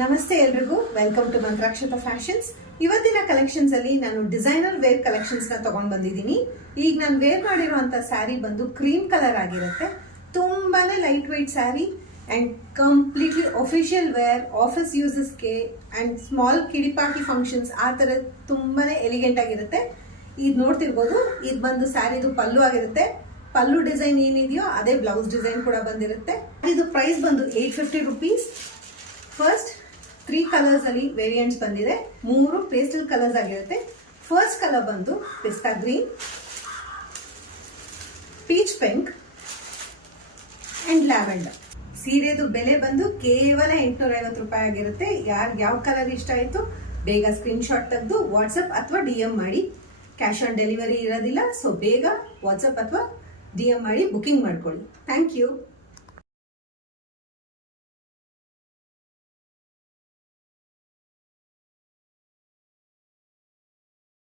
ನಮಸ್ತೆ ಎಲ್ರಿಗೂ, welcome to ಮಂತ್ರಾಕ್ಷತ fashions. ಇವತ್ತಿನ ಕಲೆಕ್ಷನ್ಸ್ ಅಲ್ಲಿ ನಾನು ಡಿಸೈನರ್ ವೇರ್ ಕಲೆಕ್ಷನ್ಸ್ ನ ತಗೊಂಡ್ ಬಂದಿದ್ದೀನಿ. ಈಗ ನಾನು ವೇರ್ ಮಾಡಿರುವಂತ ಸ್ಯಾರಿ ಬಂದು ಕ್ರೀಮ್ ಕಲರ್ ಆಗಿರುತ್ತೆ. ತುಂಬಾನೇ light weight sari and completely official wear, office ಯೂಸಸ್ಗೆ and small kiddie party functions ಆ ತರ ತುಂಬಾನೇ ಎಲಿಗೆಂಟ್ ಆಗಿರುತ್ತೆ. ಇದು ನೋಡ್ತಿರ್ಬೋದು, ಇದು ಬಂದು ಸ್ಯಾರಿದು ಪಲ್ಲು ಆಗಿರುತ್ತೆ. ಪಲ್ಲು ಡಿಸೈನ್ ಏನಿದೆಯೋ ಅದೇ ಬ್ಲೌಸ್ ಡಿಸೈನ್ ಕೂಡ ಬಂದಿರುತ್ತೆ. ಇದು ಪ್ರೈಸ್ ಬಂದು 850 rupees. ಫಸ್ಟ್ 3 ಕಲರ್ಸ್ ಅಲ್ಲಿ ವೇರಿಯಂಟ್ಸ್ ಬಂದಿದೆ. 3 ಪೇಸ್ಟಲ್ ಕಲರ್ಸ್ ಆಗಿರುತ್ತೆ. ಫಸ್ಟ್ ಕಲರ್ ಬಂದು pista green, peach pink and lavender. ಸೀರೆದು ಬೆಲೆ ಬಂದು ಕೇವಲ 850 ರೂಪಾಯಿ ಆಗಿರುತ್ತೆ. ಯಾರಿಗೆ ಯಾವ ಕಲರ್ ಇಷ್ಟ ಆಯ್ತು ಬೇಗ ಸ್ಕ್ರೀನ್ ಶಾಟ್ ತೆಗೆದು ವಾಟ್ಸಪ್ ಅಥವಾ DM ಮಾಡಿ. ಕ್ಯಾಶ್ ಆನ್ ಡೆಲಿವರಿ ಇರೋದಿಲ್ಲ, ಸೊ ಬೇಗ ವಾಟ್ಸಪ್ ಅಥವಾ DM ಮಾಡಿ ಬುಕಿಂಗ್ ಮಾಡ್ಕೊಳ್ಳಿ. Thank you.